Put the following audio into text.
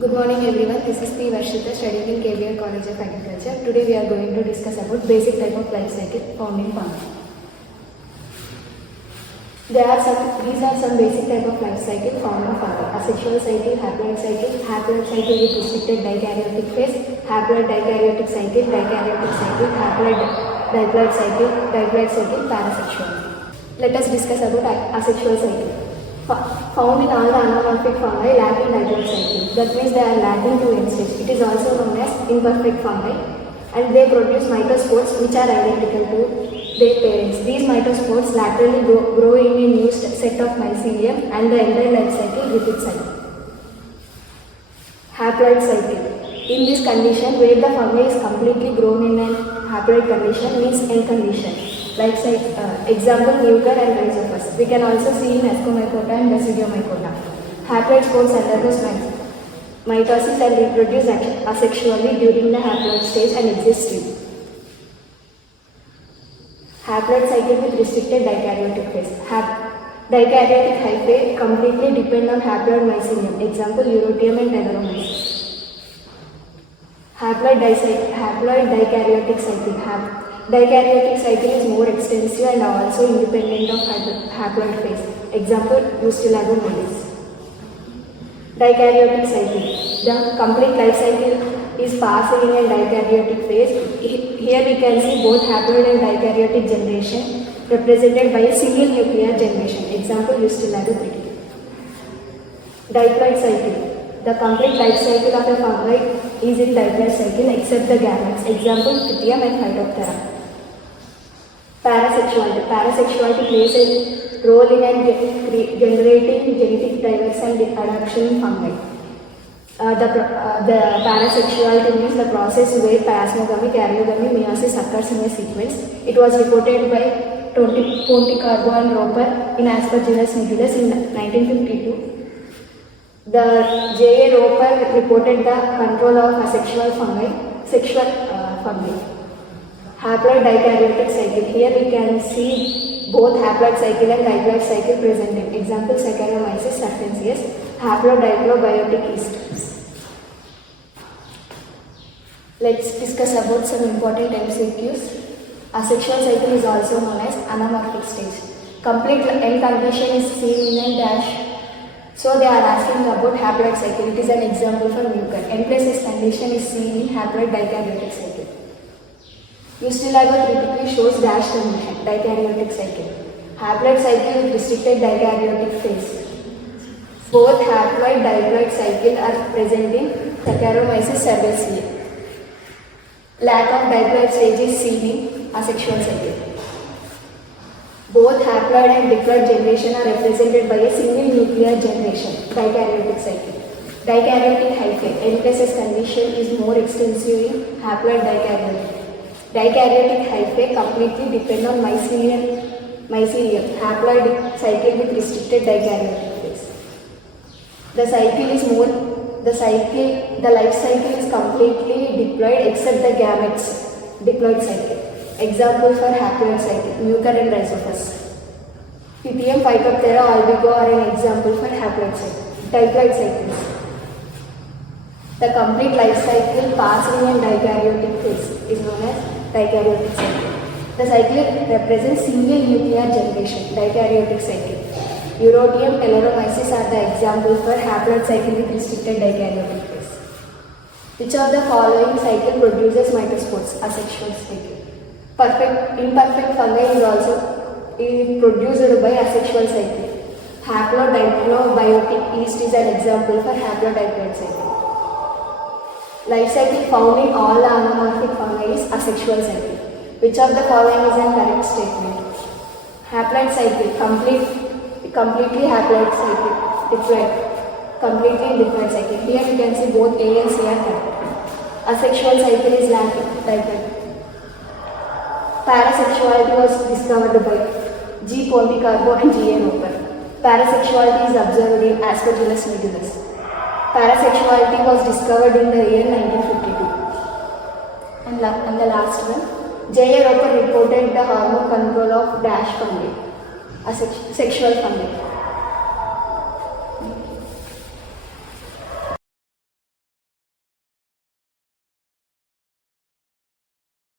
Good morning everyone, this is Varshitha studying in KBR College of Agriculture. Today we are going to discuss about basic type of life cycle found in fungi. These are some basic type of life cycle found in fungi. Asexual cycle, haploid cycle with restricted dikaryotic phase, haploid dikaryotic cycle, haploid diploid cycle, parasexual. Let us discuss about asexual cycle. Found in all the anamorphic fungi lacking diploid cycle. That means they are lacking to end stage. It is also known as imperfect fungi and they produce mitospores which are identical to their parents. These mitospores laterally grow in a new set of mycelium and the entire life cycle repeats cycle. Haploid cycle. In this condition where the fungi is completely grown in an haploid condition means end condition. Like example Mucor and Rhizopus. We can also see in Ascomycota and Basidiomycota. Haploid spores undergoes mitosis and reproduce asexually during the haploid stage and exist too. Haploid cycle with restricted dikaryotic phase. Dikaryotic hyphae completely depend on haploid mycelium. Example Eurotium and Telleromyces. Haploid dikaryotic cycle. Dikaryotic cycle is more extensive and also independent of haploid phase. Example, Mustilago mollis. Dikaryotic cycle. The complete life cycle is passing in a dikaryotic phase. Here we can see both haploid and dikaryotic generation represented by a single nuclear generation. Example, Mustilago mollis. Diploid cycle. The complete life cycle of a fungi is in diploid cycle except the gametes. Example, Pythium and Phytophthora. Parasexuality plays a role in generating genetic drivers and adaptation in fungi. The parasexuality means the process where plasmogamy, karyogamy, meiosis occurs in a sequence. It was reported by Ponticarbo and Roper in Aspergillus nidulus in 1952. The J.A. Roper reported the control of asexual fungi. Haploid dikaryotic cycle. Here we can see both haploid cycle and diploid cycle presented. Example, Saccharomyces cerevisiae, haplodiplobiotic yeast. Let's discuss about some important MCQs. Asexual cycle is also known as anamorphic stage. Complete end condition is seen in a dash. So they are asking about haploid cycle. It is an example for Mucor. End places condition is seen in haploid dikaryotic cycle. Mustilago typically shows dash condition, dikaryotic cycle. Haploid cycle with restricted dikaryotic phase. Both haploid diploid cycle are present in Saccharomyces cerevisiae. Lack of diploid stage is seen in asexual cycle. Both haploid and diploid generation are represented by a single nuclear generation, dikaryotic cycle. Dikaryotic hyphae, end places condition is more extensive in haploid dikaryotic. Dikaryotic hyphae completely depend on mycelium, haploid cycle with restricted dikaryotic phase. The life cycle is completely diploid except the gametes, diploid cycle. Example for haploid cycle, Mucor and Rhizopus. Pythium, Phytophthora, albigo are an example for haploid cycle. Diploid cycles. The complete life cycle passing in dikaryotic phase is known as dikaryotic cycle. The cycle represents single nuclear generation, dikaryotic cycle. Eurotium, Telleromyces are the example for haploid cycle with restricted dikaryotic phase. Which of the following cycle produces mitospores? Asexual cycle. Imperfect fungi is also produced by asexual cycle. Haplodiplobiotic yeast is an example for haplodiploid cycle. Life cycle found in all the anamorphic fungi is asexual cycle. Which of the following is a correct statement? Haploid cycle, completely haploid cycle, completely diploid cycle. Here you can see both A and C are correct. Asexual cycle is lacking diploid. Parasexuality was discovered by G. Ponticarbo and G. A. Roper. Parasexuality is observed in Aspergillus nidulus. Parasexuality was discovered in the year 1952. And the last one, J. A. Roper reported the hormone control of dash fungi, sexual fungi.